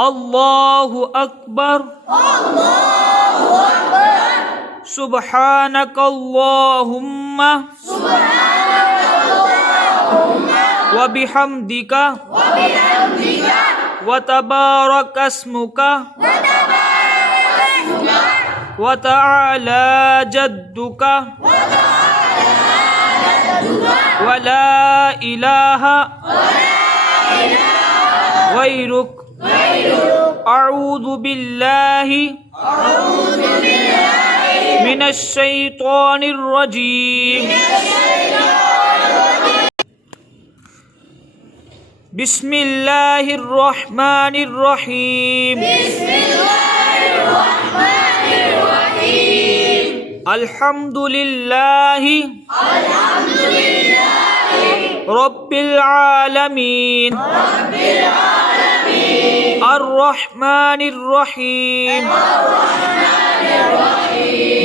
अल्लाहु अकबर सुब्हानकल्लाहुम्मा व बिहम्दिका व तबारकस्मुका व तआला जद्दुका व ला इलाहा गैरुक अऊज़ु बिल्लाहि मिनश शैतानिर रजीम बिस्मिल्लाहिर रहमानिर रहीम अल्हम्दुलिल्लाहि रब्बिल आलमीन अर्रहमानिर रहीम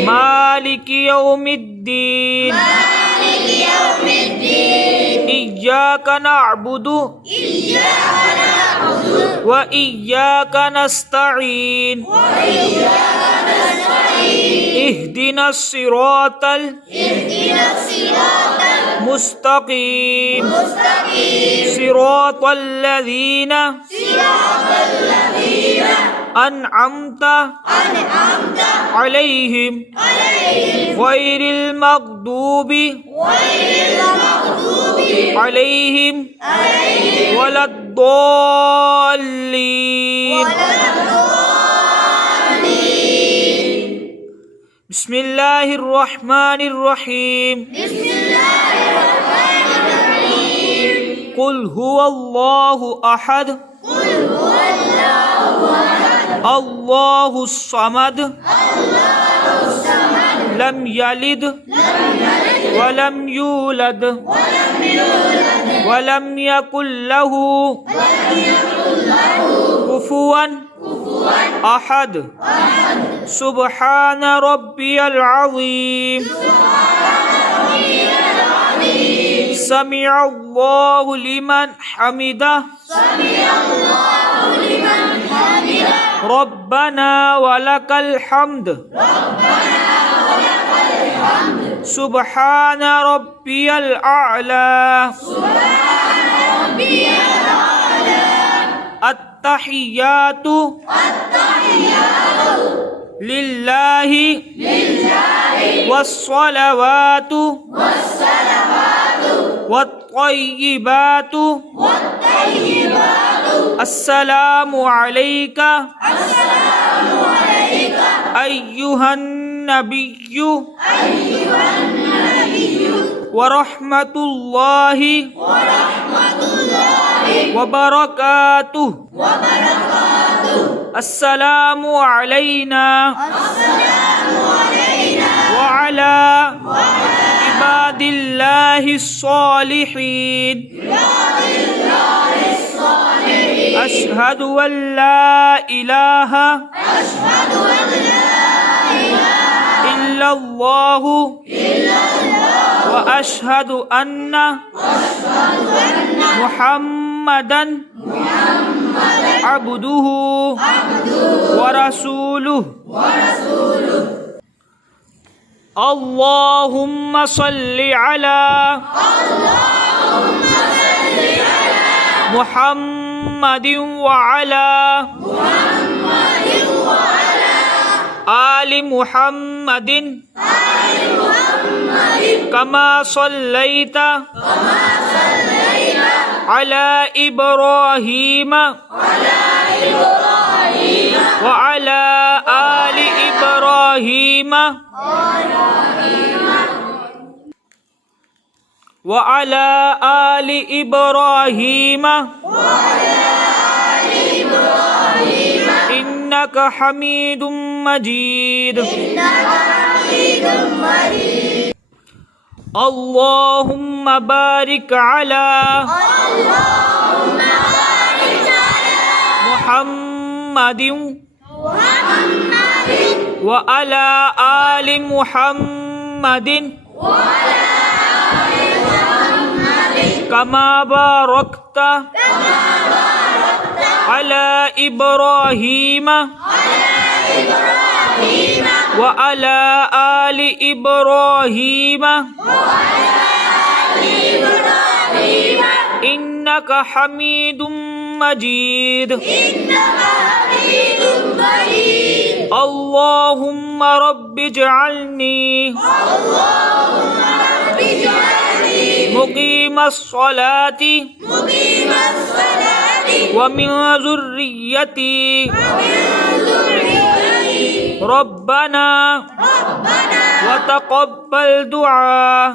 मालिकि यौमिद्दीन इय्याका नअबुदु व इय्याका नस्तईन इहदिनस सिरातल मुस्तकीम सिरातल लज़ीना अनअमता अलैहिम गैरिल मग़दूबि अलैहिम वलद्दॉल्लीन बिस्मिल्लाहिर रहमानिर रहीम कुल हुवल्लाहु अहद अल्लाहुस समद लम यलिद वलम यूलद वलम यकुल लहू कुफुवन अहद सुब्हान रब्बियल अज़ीम समिअल्लाहु लिमन हमिदा रब्बना वलकल हम्द सुब्हान रब्बियल आला अत्तहियातु लिल्लाहि वस्सलवातु वत्तय्यिबातु अस्सलामु अलैका अय्युहन नबिय्यु व रहमतुल्लाहि व बरकातुहु अस्सलामु अलैना व अला इबादिल्लाहिस सालिहीन अशहदु अन ला इलाहा इल्लल्लाहु व अशहदु अन्ना मुहम्मदन अब्दुहु व रसूलुहु अल्लाहुम्मा सल्लि अला मुहम्मदिन व अला आलि मुहम्मदिन कमा सल्लैता अला इब्राहीम व अला आलि इब्राहीम व अला आलि इब्राहीम इन्नका हमीदुम मजीद अल्लाहुम्मा बारिक अला मुहम्मदिन व अला आलि मुहम्मदिन कमा बारकता وعلى إبراهيم وعلى آل إبراهيم إنك حميد مجيد اللهم رب اجعلني مقيم الصلاة ومن ذريتي ربنا وتقبل دعاء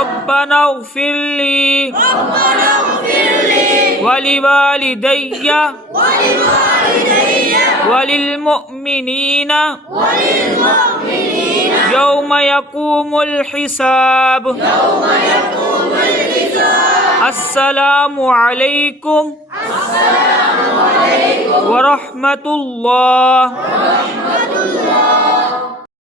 ربنا اغفر لي ولوالدي وللمؤمنين يوم يقوم الحساب السلام عليكم ورحمة الله